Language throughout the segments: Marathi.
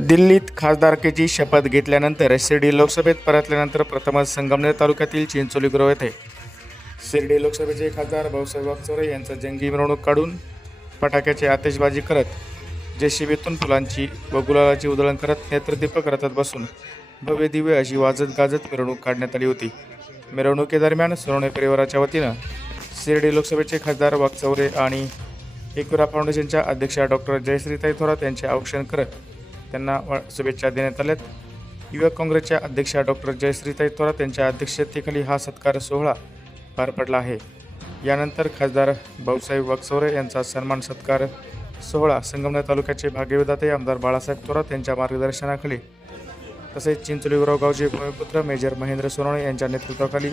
दिल्लीत खासदारकीची शपथ घेतल्यानंतर शिर्डी लोकसभेत परतल्यानंतर प्रथमच संगमनेर तालुक्यातील चिंचोली गृह येथे. शिर्डी लोकसभेचे खासदार भाऊसाहेब वागचोरे यांचं जंगी मिरवणूक काढून फटाक्याची आतिषबाजी करत जेशिबीतून फुलांची व गुलालाची उधळण करत नेत्रदीपक रथात बसून भव्य दिव्य अशी वाजत गाजत मिरवणूक काढण्यात आली होती. मिरवणुकीदरम्यान सोनवणे परिवाराच्या वतीनं शिर्डी लोकसभेचे खासदार वागचौरे आणि एकविरा फाउंडेशनच्या अध्यक्षा डॉक्टर जयश्रीताई थोरात यांचे औक्षण करत त्यांना शुभेच्छा देण्यात आल्यात. युवक काँग्रेसच्या अध्यक्षा डॉक्टर जयश्रीताई थोरात यांच्या अध्यक्षतेखाली हा सत्कार सोहळा पार पडला आहे. यानंतर खासदार भाऊसाहेब वागचौरे यांचा सन्मान सत्कार सोहळा संगमनेर तालुक्याचे भाग्यविधाते आमदार बाळासाहेब थोरात यांच्या मार्गदर्शनाखाली. तसेच चिंचोलीगुराव गावचे भूमिपुत्र मेजर महेंद्र सोनवणे यांच्या नेतृत्वाखाली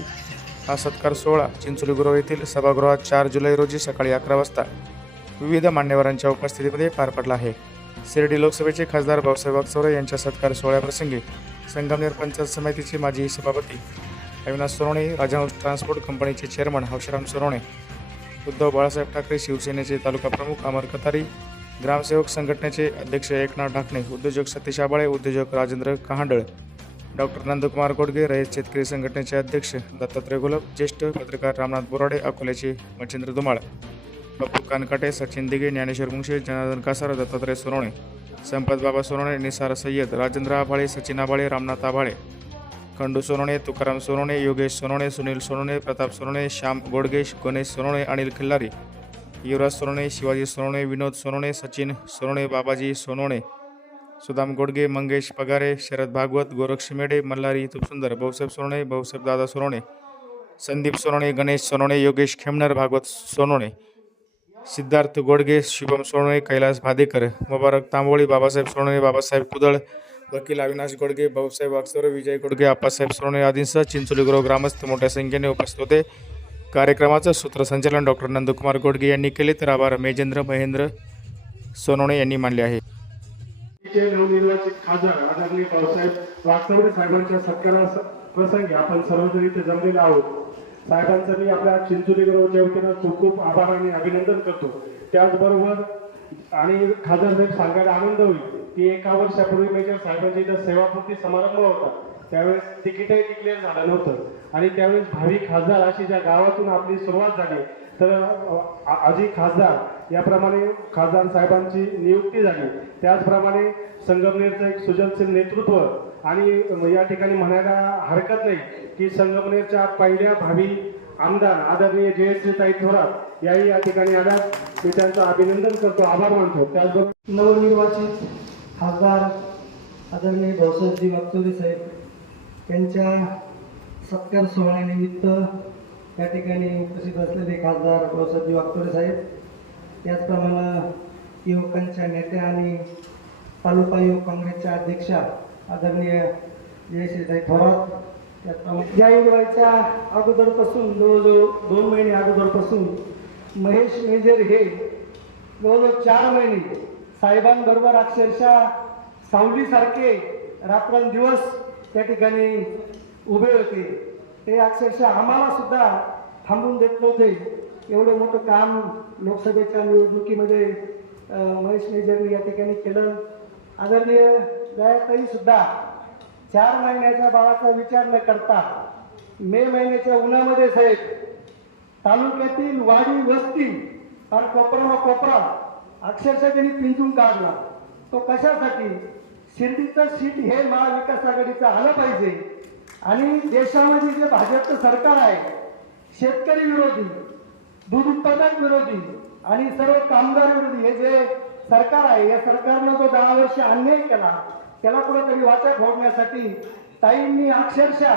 हा सत्कार सोहळा चिंचोलीगुराव येथील सभागृहात चार जुलै रोजी सकाळी अकरा वाजता विविध मान्यवरांच्या उपस्थितीमध्ये पार पडला आहे. शिर्डी लोकसभेचे खासदार भाऊसाहेब वागचौरे यांच्या सत्कार सोहळ्याप्रसंगी संगमनेर पंचायत समितीचे माजी सभापती अविनाश सोनवणे राजहंस ट्रान्सपोर्ट कंपनीचे चेअरमन हौशराम सोनवणे उद्धव बाळासाहेब ठाकरे शिवसेनेचे तालुका प्रमुख अमर कतारी ग्रामसेवक संघटनेचे अध्यक्ष एकनाथ ढाकणे उद्योजक सतीश आबाळे उद्योजक राजेंद्र कहांडळ डॉक्टर नंदकुमार गोडगे रयत शेतकरी संघटनेचे अध्यक्ष दत्तात्रय गुलाब ज्येष्ठ पत्रकार रामनाथ बोराडे अकोल्याचे मच्छिंद्र धुमाळ पप्पू कानकाटे सचिन दिघे ज्ञानेश्वर मुंगशे जनार्दन कासार दत्तात्रय सोनवणे संपत बाबा सोनवणे निसार सय्यद राजेंद्र आभाळे सचिन आभाळे रामनाथ आभाळे खंडू सोनवणे तुकाराम सोनवणे योगेश सोनवणे सुनील सोनवणे प्रताप सोनवणे श्याम गोडगेश गणेश सोनवणे अनिल खिल्लारी युवराज सोनवणे शिवाजी सोनवणे विनोद सोनवणे सचिन सोनवणे बाबाजी सोनवणे सुदाम गोडगे मंगेश पगारे शरद भागवत गोरक्ष मेढे मल्हारी तुपसुंदर भाऊसाहेब सोनवणे भाऊसाहेब दादा सोनवणे संदीप सोनवणे गणेश सोनवणे योगेश खेमनर भागवत सोनवणे सिद्धार्थ गोडगे शुभम सोनवणे कैलास भादेकर मुबारक तांबोळी बाबासाहेब सोनवणे बाबासाहेब कुदळ वकील अविनाश गोडगे भाऊसाहेब वागसोरे विजय गोडगे आप्पासाहेब सोनवणे आदींसह चिंचोलीगुरव ग्रामस्थ मोठ्या संख्येने उपस्थित होते. कार्यक्रमाचं सूत्रसंचालन डॉक्टर नंदकुमार गोडगे यांनी केले. तर आभार मेजेंद्र महेंद्र सोनवणे यांनी मानले आहे. नवनिर्वाचित खासदार आदरणीय भाऊसाहेब साहेबांच्या सत्कारा प्रसंगी आपण सर्वजण इथे आहोत. साहेबांचं मी आपल्या चिंचोली गरवच्या वतीनं खूप खूप आभार आणि अभिनंदन करतो. त्याचबरोबर आणि खासदार साहेब सांगायला आनंद होईल की एका वर्षापूर्वी मेजर साहेबांच्या इथं सेवापूर्ती समारंभ होता. त्यावेळेस तिकीटही डिक्लेअर झालं नव्हतं. आणि त्यावेळेस भावी खासदार अशी ज्या गावातून आपली सुरुवात झाली तर आजी खासदार याप्रमाणे खासदार साहेबांची नियुक्ती झाली. त्याचप्रमाणे संगमनेरचं एक सुजनशील नेतृत्व आणि या ठिकाणी म्हणायला हरकत नाही की संगमनेरच्या पहिल्या भावी आमदार आदरणीय जयश्रीताई थोरात याही या ठिकाणी आल्या. मी त्यांचं अभिनंदन करतो आभार मानतो. त्याचबरोबर नवनिर्वाचित खासदार आदरणीय भाऊसाहेबजी वाक्चोरी साहेब यांच्या सत्कार सोहळ्यानिमित्त या ठिकाणी उपस्थित असलेले खासदार भाऊसाहेबजी वागचौरे साहेब त्याचप्रमाणे युवकांच्या नेत्या आणि तालुका युवक काँग्रेसच्या अध्यक्षा आदरणीय जयश्रीताई थोरात या जाहीरवायच्या अगोदरपासून जवळजवळ दोन महिने अगोदरपासून महेश मेजर हे जवळजवळ चार महिने साहेबांबरोबर अक्षरशः सावलीसारखे रात्रंदिवस त्या ठिकाणी उभे होते. ते अक्षरशः आम्हाला सुद्धा थांबून देत नव्हते. एवढं मोठं काम लोकसभेच्या निवडणुकीमध्ये महेश मेजरनी या ठिकाणी केलं. आदरणीय दयाताई सुद्धा चार महिन्याच्या बाळाचा विचार न करता मे महिन्याच्या उन्हामध्ये साहेब तालुक्यातील वाडी वस्ती आणि कोपरा कोपरा अक्षरशः त्यांनी पिंजून काढला. तो कशासाठी? शिर्डीचं सीट हे महाविकास आघाडीचं आलं पाहिजे. आणि देशामध्ये जे भाजपचं सरकार आहे शेतकरी विरोधी दूध उत्पादक विरोधी आणि सर्व कामगार विरोधी हे जे सरकार आहे या सरकारनं जो दहा वर्ष अन्याय केला त्याला कुठेतरी वाचक फोडण्यासाठी ताईंनी अक्षरशः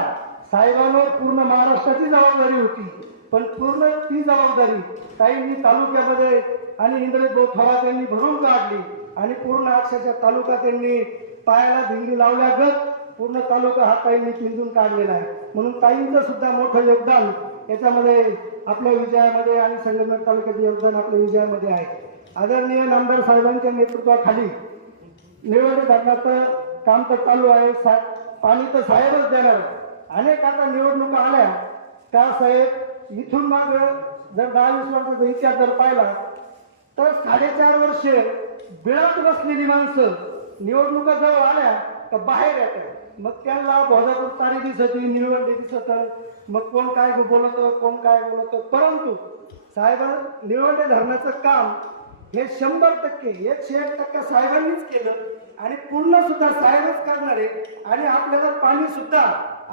साहेबांवर पूर्ण महाराष्ट्राची जबाबदारी होती. पण पूर्ण ती जबाबदारी ताईंनी तालुक्यामध्ये आणि इंद्रजित थोरात यांनी भरून काढली आणि पूर्ण अक्षरशः तालुका त्यांनी पायाला भिंगी लावल्यागत पूर्ण तालुका हा ताईंनी पिंजून काढलेला आहे. म्हणून ताईंचं सुद्धा मोठं योगदान याच्यामध्ये आपल्या विजयामध्ये आणि संगमनेर तालुक्याचं योगदान आपल्या विजयामध्ये आहे. आदरणीय नामदार साहेबांच्या नेतृत्वाखाली निवड धरणाचं काम तर चालू आहे. सा पाणी तर साहेबच देणार. अनेक आता निवडणुका आल्या. का साहेब इथून माग जर दहा वीस वर्षाचा इतिहास जर पाहिला तर साडेचार वर्षे बिळात बसलेली माणसं निवडणुका जवळ आल्या तर बाहेर येतात मग त्यांना भोजापूर तारी दिसत निवडणी दिसत मग कोण काय बोलत कोण काय बोलत? परंतु साहेब निवडणे धरणाचं काम हे शंभर टक्के एकशे एक टक्के साहेबांनीच केलं. आणि पूर्ण सुद्धा साहेबच करणार आहे आणि आपल्याला पाणी सुद्धा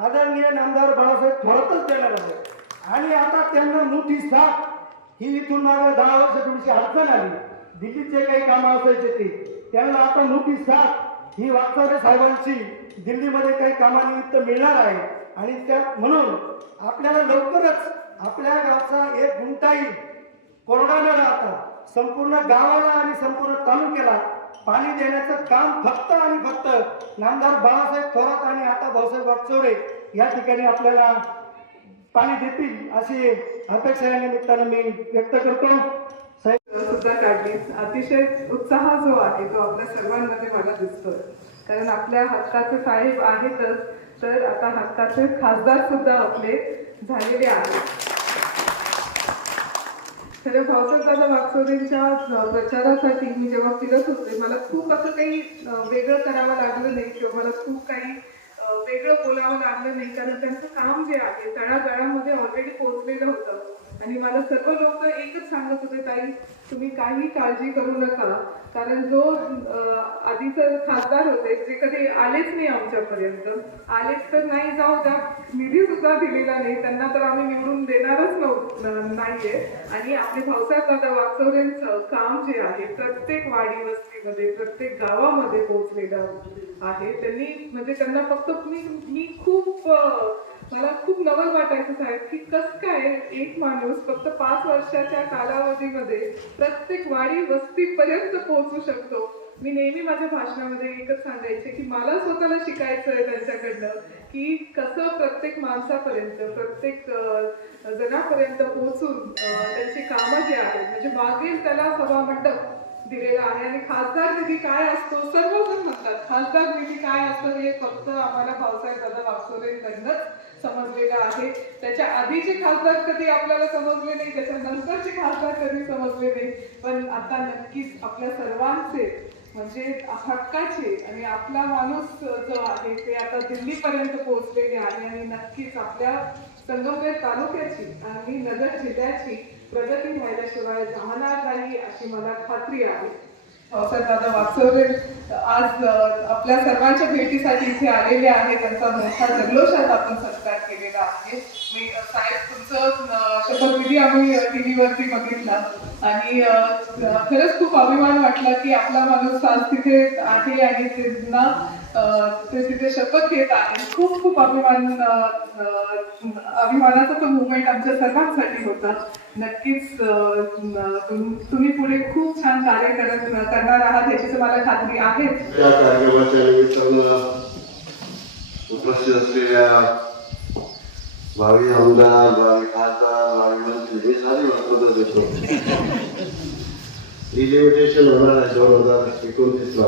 आदरणीय नामदार बाळासाहेब थोरातच देणार आहे आणि आता त्यांना मोठी साथ ही इथून मागे दहा वर्ष थोडीशी अडचण आली. दिल्लीचे काही कामं असायचे ते. त्यांना आता मोठी साथ ही वागसारे साहेबांची दिल्लीमध्ये काही कामानिमित्त मिळणार आहे. आणि त्या म्हणून आपल्याला लवकरच आपल्या गावचा एक गुंताई कोरडा न राहता संपूर्ण गावाला आणि संपूर्ण तालुक्याला पाणी देण्याचं काम फक्त आणि फक्त नामदार बाळासाहेब थोरात आणि आता भाऊसाहेब वाटचोरे या ठिकाणी आपल्याला पाणी देतील अशी अपेक्षा या निमित्तानं मी व्यक्त करतो. सुद्धा काढली अतिशय उत्साह जो आहे तो आपल्या सर्वांमध्ये मला दिसतोय. कारण आपल्या हक्काचे साहेब आहेतच तर आता हक्काचे खासदार सुद्धा आपले झालेले आहेत. खरं भाऊसाहेब दादा वागचौरेंच्या प्रचारासाठी मी जेव्हा फिरत होते मला खूप असं काही वेगळं करावं लागलं नाही किंवा मला खूप काही वेगळं बोलावं लागलं नाही. कारण त्यांचं काम जे आहे तळागाळामध्ये ऑलरेडी पोहोचलेलं होतं. आणि मला सर्व लोक एकच सांगत होते ताई तुम्ही काही काळजी करू नका. कारण जो अं, खासदार होते जे कधी आलेच नाही आमच्यापर्यंत. आलेच तर नाही जाऊ द्या. निधी सुद्धा दिलेला नाही. त्यांना तर आम्ही निवडून देणारच नव्ह नाहीये. आणि आपले भाऊसाहेब दादा वागचौरेंचं काम जे आहे प्रत्येक वाडी वस्तीमध्ये प्रत्येक गावामध्ये पोहोचलेलं आहे. त्यांनी म्हणजे त्यांना फक्त मी मी खूप मला खूप नवल वाटायचं साहेब की कस काय एक माणूस फक्त पाच वर्षाच्या कालावधीमध्ये प्रत्येक वाडी वस्तीपर्यंत पोहोचू शकतो? मी नेहमी माझ्या भाषणामध्ये एकच सांगायचे की मला स्वतःला शिकायचं आहे त्यांच्याकडनं की कसं प्रत्येक माणसापर्यंत प्रत्येक जणापर्यंत पोहोचून त्यांची कामं जी आहेत म्हणजे मागेल त्याला सभा मंडप दिलेला आहे. आणि खासदार निधी काय असतो? सर्वजण म्हणतात खासदार निधी काय असतो हे फक्त आम्हाला भाऊसाहेब दादा वागचौरेंकडनंच समजलेलं आहे. त्याच्या आधीचे खासदार कधी आपल्याला समजले नाही त्याच्या नंतरचे खासदार कधी समजले नाही. पण आता नक्कीच आपल्या सर्वांचे म्हणजे हक्काचे आणि आपला माणूस जो आहे ते आता दिल्लीपर्यंत पोहोचलेले आहे. आणि नक्कीच आपल्या संगमनेर तालुक्याची आणि नगर जिल्ह्याची प्रगती व्हायल्याशिवाय राहणार नाही अशी मला खात्री आहे. पावसात दादा वाचवले आज आपल्या सर्वांच्या भेटीसाठी इथे आलेले आहे त्यांचा मोठा जल्लोषात आपण सत्कार केलेला आहे. मी साहेब तुमचं शपथविधी आम्ही टीव्हीवरती बघितला. आणि खरंच खूप अभिमान वाटला की आपला माणूस आज तिथे आहे आणि त्यांना ते तिथे शपथ घेत आहे. खूप खूप अभिमान अभिमानाचा तो मुवमेंट आमच्या सर्वांसाठी होता. नक्कीच तुम्ही पुढे खूप छान कार्य करत करणार आहात याची तर मला खात्री आहे. त्या कार्यक्रमाच्या निमित्तानं उपस्थित असलेल्या भावी आमदार भावी खासदार भावी मंत्री हे सारे महत्वाचं देतो रिलिमिटेशन होणार आहे दोन हजार एकोणतीस ला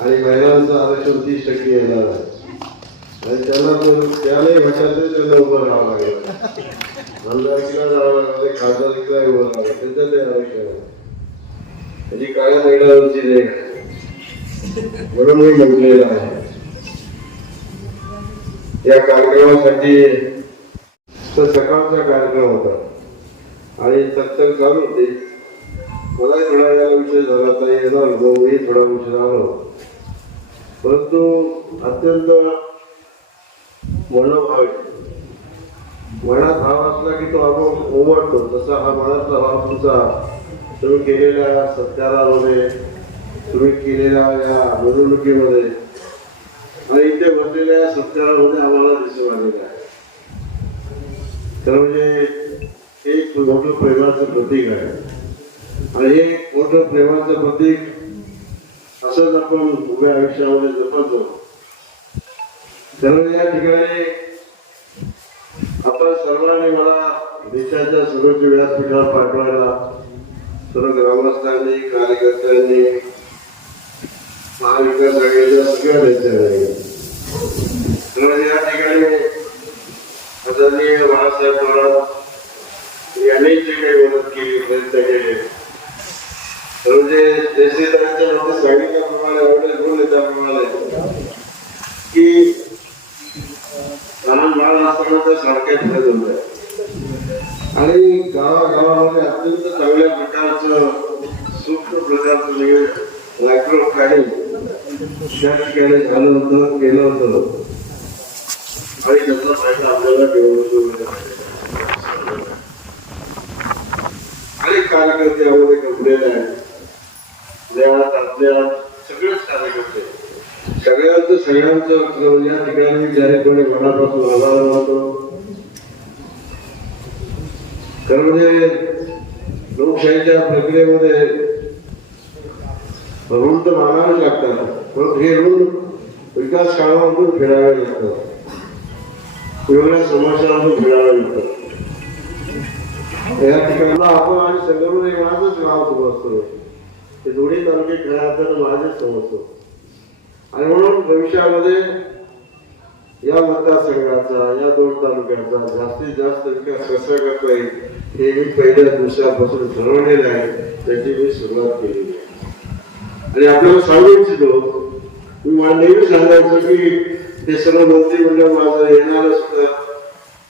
आणि महिलांचं आरक्षण तीस टक्के येणार आहे. आणि त्यांना पण त्यालाही म्हटलं त्यांना उभं राहावं लागेल. आमदारकीला जावं लागेल खासदारकीला उभं राहावं लागेल त्यांचं ते आरक्षण आहे. त्याची काळ्या महिलांची रेख म्हणून मी म्हटलेलं आहे. या कार्यक्रमासाठी तर सकाळचा कार्यक्रम होता. आणि सत्तर चालू होते. मलाही थोडा याला विषय झाला तर येणार होतो मी थोडा उशीर आलो. परंतु अत्यंत मनोभाव. आहे. मनात भाव असला की तो आपण ओवडतो तसा हा मनातला भाव तुमचा तुम्ही केलेल्या सत्कारामध्ये तुम्ही केलेल्या या निवडणुकीमध्ये आणि इथे बसलेल्या सत्कारामध्ये आम्हाला दिसून आलेलं आहे. तर म्हणजे एक मोठं प्रेमाचं प्रतीक आहे. आणि हे मोठं प्रेमाचं प्रतीक असंच आपण उभ्या आयुष्यामध्ये जपतो त्यामुळे या ठिकाणी आपण सर्वांनी मला देशाच्या सर्वोच्च व्यासपीठावर पाठवायला सर्व ग्रामस्थांनी कार्यकर्त्यांनी महाविकास आघाडीच्या सगळ्या नेत्यांनी त्यामुळे या ठिकाणी आदरणीय बाळासाहेब महाराज यांनी जे काही मदत केली प्रयत्न केले म्हणजे जयश्रीताईंच्या मध्ये सांगितल्याप्रमाणे आवडेल बोलले त्याप्रमाणे. की लहान बाळ असताना तर सारख्या फिरत होत्या आणि गावागावामध्ये अत्यंत चांगल्या प्रकारचं सूक्ष्म प्रकारचं म्हणजे मायक्रो काढून त्या ठिकाणी झालं होतं केलं होतं. आणि त्याचा फायदा आपल्याला निवडणूक अनेक कार्यकर्ते यामध्ये कपलेले आहेत आपल्या सगळेच कार्यकर्ते सगळ्यांचं सगळ्यांचं खरं या ठिकाणी जाहीरपणे मनापासून आभार होतो खरं म्हणजे लोकशाहीच्या प्रक्रियेमध्ये ऋण तर मागावे लागतात. पण हे ऋण विकास कामामधून फेडावे लागतात. वेगवेगळ्या समाजामधून फेडावे लागतात या ठिकाणला आपण आणि सगळं एक माझंच नाव समजतो हे दोन्ही तालुके खऱ्या अर्थानं माझेच समजतो आणि म्हणून भविष्यामध्ये या मतदारसंघाचा या दोन तालुक्याचा जास्तीत जास्त विकास कसा करता येईल हे मी पहिल्या दिवसापासून ठरवलेलं आहे त्याची मी सुरुवात केलेली आहे. आणि आपल्याला सांगू इच्छितो मी मला नेहमी सांगायचं की ते सर्व मंत्रिमंडळ माझं येणार सुद्धा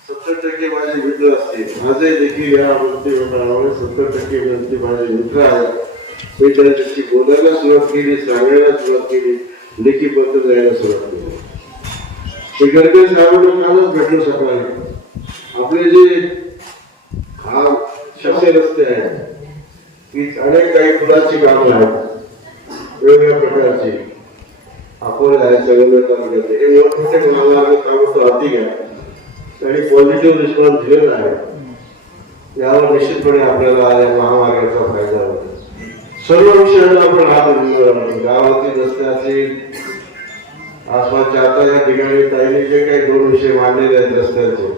सत्तर टक्के माझे मित्र असतील. माझे देखील या मंत्रिमंडळामध्ये सत्तर टक्के मंत्री माझे मित्र आहेत. मी त्यांच्याशी बोलायला सुरुवात केली सांगायला सुरुवात केली लेखी पत्र द्यायला सुरुवात केली. हे गर्दी साहेबांना कालच भेटलो सकाळी. आपले जे हा शक्य रस्ते आहेत की अनेक काही फुलाची कामं आहेत. वेगवेगळ्या प्रकारची. आपण आहे सगळे तालुक्याचे हे मोठमोठे कामाला कामं तो हाती घ्या. आणि पॉझिटिव्ह रिस्पॉन्स दिलेला आहे. यावर निश्चितपणे आपल्याला या महामार्गाचा फायदा होतो. सर्व विषयांना आपण हात दिलेला आहे. गावातील रस्ते असेल आसपासच्या आता या ठिकाणी ताईने जे काही दोन विषय मांडलेले आहेत रस्त्याचे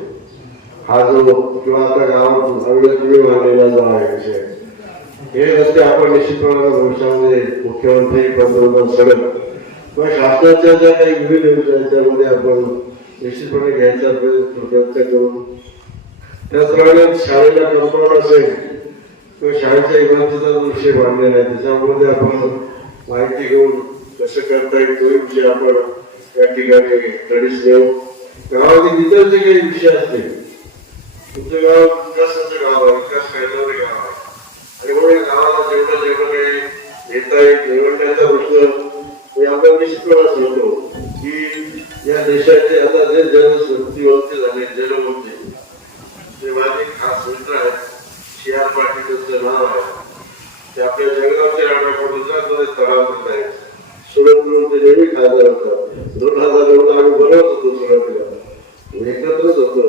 हा जो किंवा आता गावात नवीन मांडलेला जो आहे विषय हे रस्ते आपण निश्चितपणे भविष्यामध्ये मुख्यमंत्री पंतप्रधान सगळं पण शासनाच्या ज्या काही विविध योजना त्यामध्ये आपण निश्चितपणे घ्यायचा प्रयत्न करून त्याचप्रमाणे शाळेला कंपाऊंड असेल किंवा शाळेच्या इमारतीचा जो विषय मांडलेला आहे त्याच्यामध्ये आपण माहिती घेऊन कसं करता येईल तो विषय आपण या ठिकाणी स्टडीज घेऊ गावातील इतर जे काही विषय असतील तुमचं गाव विकासाचं गाव आहे विकास करणारे गाव आहे. आणि म्हणून गावाला जेवढं जेवढं काही घेता येईल निवडण्याचा प्रश्न मी आपण निश्चितपणे सांगतो की या देशाचे आता जे जनशक्तिवंत झाले जनमंत्री ते माझे खास मित्र आहेत. सी आर पाटील त्यांचं नाव आहे. ते आपल्या जळगावच्या राणापूरचा तळावत आहे सुरतकडून ते नेहमी खासदार होतात दोन हजार नऊ आम्ही बनवत होतो सुरुवातीला एकत्रच होतो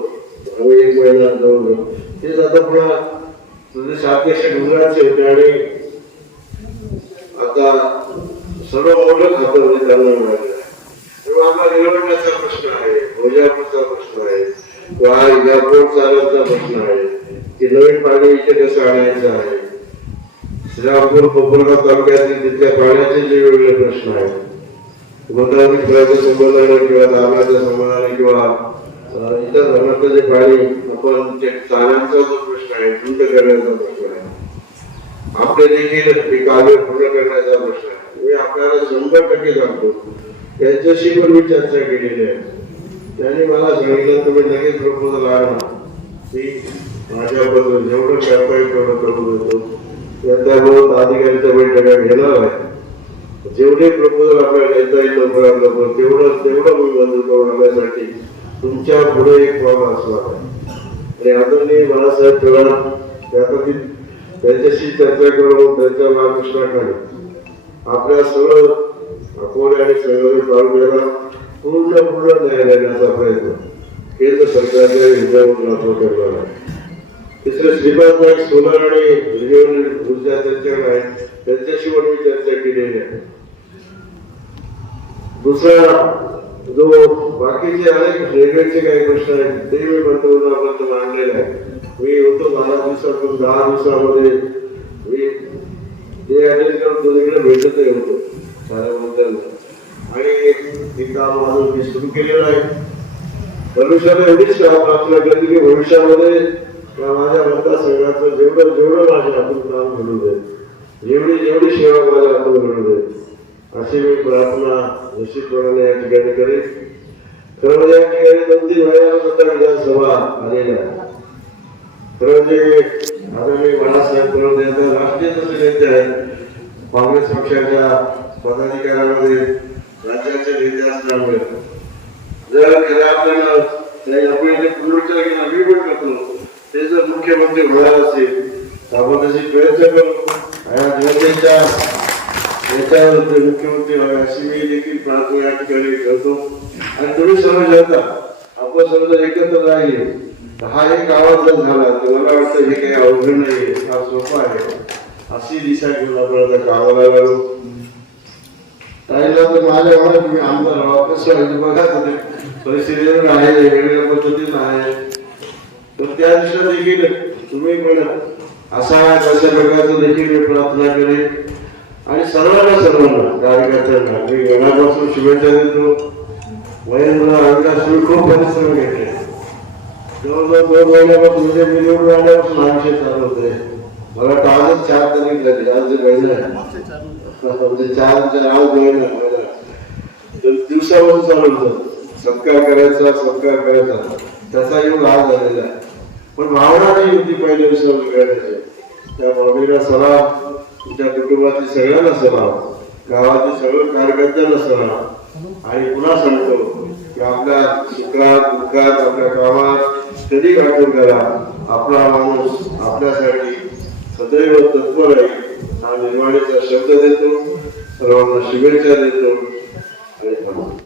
आम्ही एक महिना जवळ तेच आता पुन्हा तुझे साध्यक्ष गुजरातचे होते आणि आता सर्व मोठं खातं म्हणजे त्यांना मिळालेलं आहे तेव्हा आम्हाला निवडण्याचा प्रश्न आहे भोजापूरचा प्रश्न आहे किंवा एअरपोर्ट चालवचा प्रश्न आहे की नवीन पाणी इथे कसं आणायचं आहे श्रीरामपूर कोपरगाव तालुक्यातील तिथल्या पाण्याचे जे वेगवेगळे प्रश्न आहेत संबंधाने किंवा संबंधाने किंवा इतर जे पाणी आपण ते चाऱ्यांचा जो प्रश्न आहे शुद्ध करण्याचा प्रश्न आहे. आपले देखील हे कार्य पूर्ण करण्याचा प्रश्न आहे. मी आपल्याला शंभर टक्के सांगतो. त्यांच्याशी पण मी चर्चा केलेली आहे. त्यांनी मला सांगितलं तुम्ही लगेच प्रपोजल आणा मी माझ्याबद्दल जेवढं करता येईल तेवढं करून देतो. त्यामुळे अधिकाऱ्याच्या बैठका घेणार आहे. जेवढे प्रपोजल आपल्याला देता येईल लवकरात लवकर तेवढं तेवढं मी मंजूर करून आणण्यासाठी तुमच्यापुढे एक फॉर्म असणार आहे. आणि आदरणीय बाळासाहेब थोरात त्यापैकी त्यांच्याशी चर्चा करून त्यांच्या मार्गदर्शनाखाली आपल्या सगळं अकोले आणि संगमे तालुक्याला पूर्ण पूर्ण न्याय देण्याचा प्रयत्न केंद्र सरकारच्या विजयावर करणार आहे. तिसरे श्रीपाद नाईक सोनार आणि रिन्युएबल ऊर्जा त्यांच्याकडे आहे त्यांच्याशी पण मी चर्चा केलेली आहे. दुसरा जो बाकीचे अनेक रेल्वेचे काही प्रश्न आहेत ते मी पंतप्रधानापर्यंत मांडलेले आहे मी होतो बारा दिवसातून दहा दिवसामध्ये. मी ते अटेंड करून दोन्हीकडे भेटतही होतो साऱ्याबद्दल. आणि हे काम माझं मी सुरू केलेलं आहे. भविष्याला एवढीच काम आपल्याकडे की भविष्यामध्ये माझ्या मतदारसंघाचं जेवढं जेवढं माझ्या हातून काम घडू दे जेवढी जेवढी सेवा माझ्या हातून घडू दे अशी मी प्रार्थना निश्चितपणाने या ठिकाणी करेन. खरं म्हणजे या ठिकाणी दोन तीन महिन्यानंतर विधानसभा आलेल्या खरं म्हणजे आदरणीय बाळासाहेब थोरात यांचे राष्ट्रीय तसे नेते आहेत काँग्रेस पक्षाच्या पदाधिकाऱ्यामध्ये राज्याचे नेते असल्यामुळे. जर खऱ्या आपल्याला त्या आपण जे पुनरुच्चार केला मी पण करतो ते जर मुख्यमंत्री होणार असेल तर आपण तशी प्रयत्न करू. आणि जनतेच्या याच्यावर मुख्यमंत्री व्हावे अशी मी देखील प्रार्थना या ठिकाणी करतो. आणि तुम्ही सर्व जनता आपण समजा एकत्र राहिले हा एक आवाज जर झाला तर मला वाटतं हे काही अवघड नाही हा सोपा आहे. अशी दिशा घेऊन आपण आता गावाला लागलो राहिला तर माझ्या मनात तुम्ही आमदार व्हावं कसं म्हणजे बघा तुम्ही. परिस्थिती आहे वेगवेगळ्या पद्धतीनं आहे. तर त्या दिशेला देखील तुम्ही पण असा कशा प्रकारचं देखील मी प्रार्थना करेन. आणि सर्वांना सर्वांना कार्यकर्त्यांना मी मनापासून शुभेच्छा देतो. महेंद्र अंगासून खूप परिश्रम घेतले. जवळजवळ दोन महिन्यापासून म्हणजे मी निवडून आल्यापासून आमचे चालू होते. मला तर आजच चार तारीख लागली आज जे महिना आहे. चार चार आज महिना महिना. तर दिवसापासून चालू होतं. सत्कार करायचा सत्कार करायचा. त्याचा योग आज झालेला आहे. पण भावना नाही होती पहिल्या दिवसावर करायची त्या मम्मीला सलाम तुमच्या कुटुंबातील सगळ्यांना सलाम. गावातील सगळं कार्यकर्त्यांना सलाम. आणि पुन्हा सांगतो की आपल्या सुखात दुःखात आपल्या कामात कधी आठवण करा आपला माणूस आपल्यासाठी सदैव तत्पर आहे. हा निर्माणीचा शब्द देतो. सर्वांना शुभेच्छा देतो.